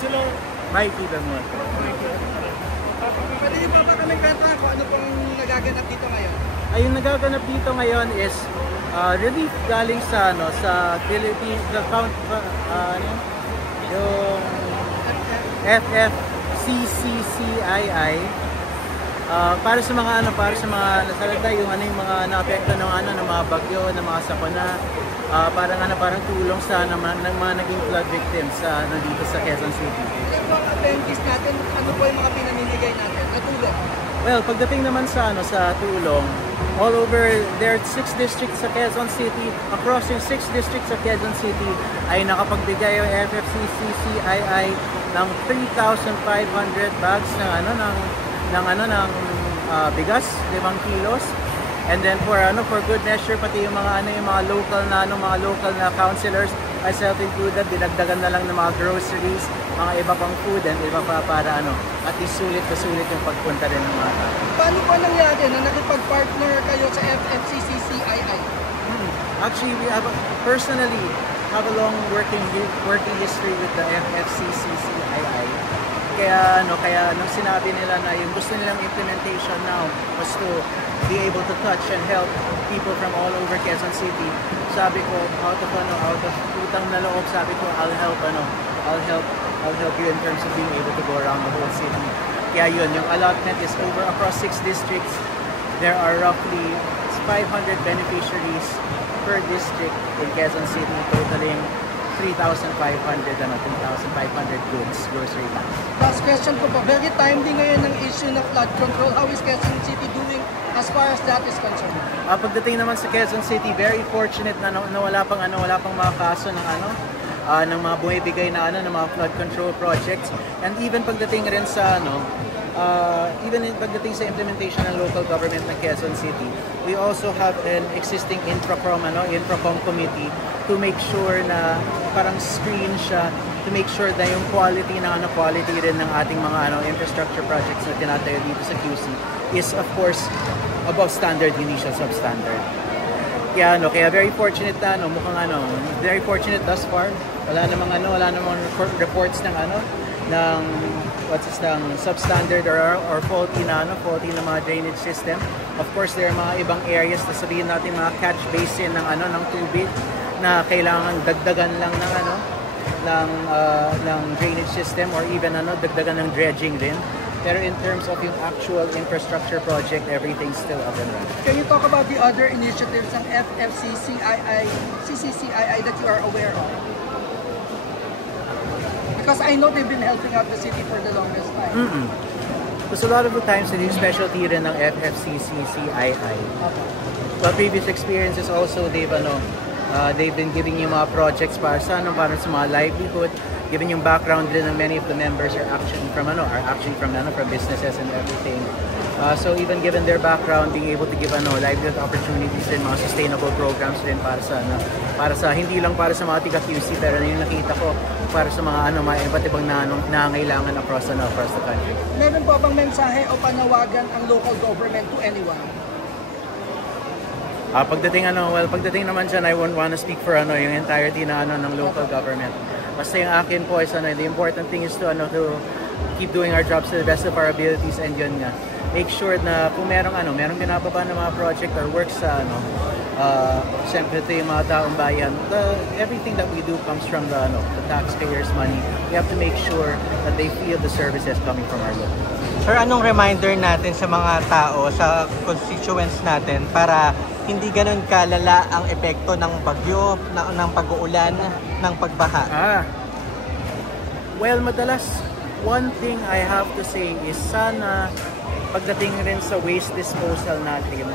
sila. Makikita mo. Pwede niyo pa kami kwenta kung ano pong nagaganap dito ngayon? Ay, yung nagaganap dito ngayon is relief galing sa ano sa Philippines, the yung FFCCCII para sa mga nasalanta yung yung mga naapekto ng mga bagyo, ng mga sakuna, parang tulong sa ng mga naging flood victims dito sa Quezon City. Yung mga benefits natin, ano po yung mga pinamimigay natin at tulong? Well, pagdating naman sa sa tulong, all over, there are 6 districts sa Quezon City. Across yung 6 districts sa Quezon City ay nakapagbigay yung FFCCCII ng 3,500 bags ng bigas, 5 kilos. And then for good measure, pati yung mga local na councilors, myself included, dinagdagan na lang ng mga groceries, mga iba pang food, and iba pa para at least sulit yung pagpunta rin ng mga tao. Paano po nangyari na nakipag-partner kayo sa FFCCCII? Actually, we personally have a long working history with the FFCCCII. Kaya nung sinabi nila na yung gusto nilang implementation now was to be able to touch and help people from all over Quezon City, sabi ko out of utang na loob, sabi ko I'll help you in terms of being able to go around the whole city. Kaya yun, yung allotment is over across 6 districts. There are roughly 500 beneficiaries per district in Quezon City, totaling 3,500 goods, grocery bags. Last question po, very timely ngayon ng issue ng flood control. How is Quezon City doing as far as that is concerned? Pagdating naman sa Quezon City, very fortunate na wala pang mga kaso ng mga bumibigay na ng mga flood control projects. And even pagdating rin sa pagdating sa implementation ng local government ng Quezon City, we also have an existing Infracom committee to make sure na parang screen siya, to make sure na yung quality rin ng ating mga infrastructure projects na tinatayo dito sa QC is of course above standard, hindi siya substandard. Kaya very fortunate very fortunate thus far. Wala namang reports ng substandard or faulty na mga drainage system. Of course, there are mga ibang areas na sabihin natin mga catch basin ng tubig na kailangan dagdagan lang ng drainage system or even dagdagan ng dredging din. Pero in terms of yung actual infrastructure project, everything's still up and running. Can you talk about the other initiatives ng FFCCCII that you are aware of? Because I know they've been helping out the city for the longest time. Because a lot of the times, yung specialty rin ng FFCCCII. Well, previous experiences also, they've been giving you mga projects para sa mga livelihood, given yung background din ng many of the members are actually from businesses and everything. So even given their background, being able to give livelihood opportunities din, mga sustainable programs din para sa hindi lang para sa mga taga-QC, pero yung nakita ko para sa mga mga iba't ibang nangangailangan across the country. Meron po bang mensahe o panawagan ang local government to anyone? Pagdating naman dyan, I won't want to speak for yung entirety ng local government. Basta yung akin po is the important thing is to keep doing our jobs to the best of our abilities, and yun nga, make sure na kung merong binababa na mga project or works sa siyempre ito yung mga taong bayan, everything that we do comes from the taxpayers' money. We have to make sure that they feel the services coming from our local. Sir, anong reminder natin sa mga tao, sa constituents natin para hindi ganun kalala ang epekto ng bagyo, ng pag-uulan, ng pagbaha? Well, madalas, one thing I have to say is sana pagdating rin sa waste disposal natin,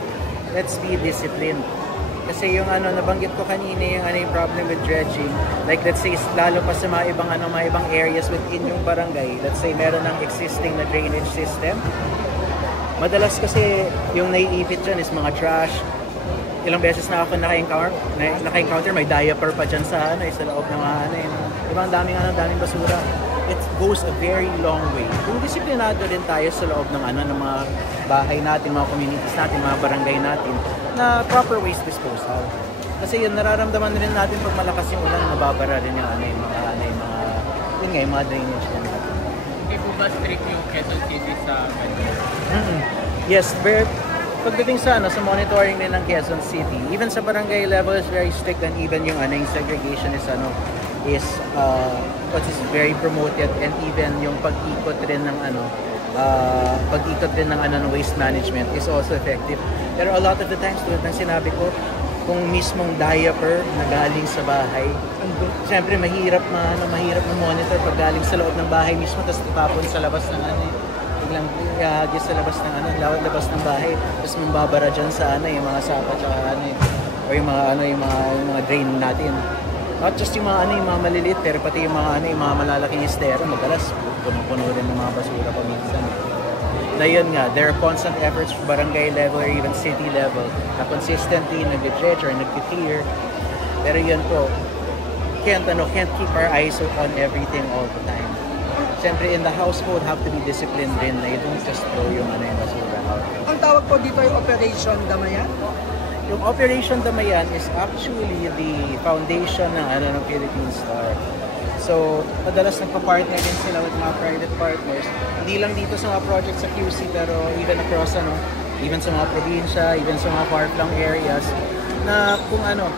let's be disciplined. Kasi yung nabanggit ko kanina, yung problem with dredging, like let's say lalo pa sa mga ibang areas within yung barangay, let's say meron ng existing na drainage system. Madalas kasi yung naiipit dyan is mga trash. Ilang beses na ako naka-encounter, may diaper pa dyan sa loob ng ibang daming basura. It goes a very long way. Kung disiplinado rin tayo sa loob ng mga bahay natin, mga communities natin, mga barangay natin, na proper waste disposal. Kasi yun, nararamdaman rin natin pag malakas yung ulan, nababara rin yung yun nga, yung mga drainage din. Hindi po ba strict yung Quezon City sa ganyan? Yes, pagdating sa sa monitoring din ng Quezon City, even sa barangay level is very strict, and even yung yung segregation is very promoted, and even yung pag-ikot rin ng ng waste management is also effective. Pero a lot of the times, tulad ng sinabi ko, kung mismong diaper na galing sa bahay, siyempre mahirap monitor pag galing sa loob ng bahay mismo, tapos tapon sa labas ng biglang ihagis sa labas ng labas ng bahay, tapos mambabara dyan sa yung mga sapa tsaka o yung mga drain natin. Not just yung mga yung mga maliliit, pero pati yung mga yung mga malalaking estero, madalas puno-puno rin ng mga basura paminsan. Na yun nga, there are constant efforts from barangay level or even city level na consistently nag-dredge or nag-clear. Pero yun po, can't keep our eyes on everything all the time. Siyempre, in the household, have to be disciplined din na you don't just throw yung basura out. Ang tawag po dito ay Operation Damayan? Yung Operation Damayan is actually the foundation ng Philippine Star. So, madalas nagpa-partner din sila with mga private partners. Hindi lang dito sa mga projects sa QC, pero even across, even sa mga probinsya, even sa mga far-flung areas, na kung yung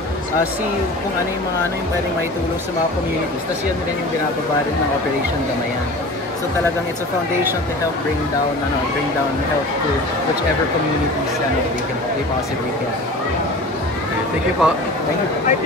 pwedeng maitulong sa mga communities. Tapos yan rin yung binababa rin ng Operation Damayan. So talagang it's a foundation to help bring down help to whichever communities they possibly can. Thank you po. Thank you.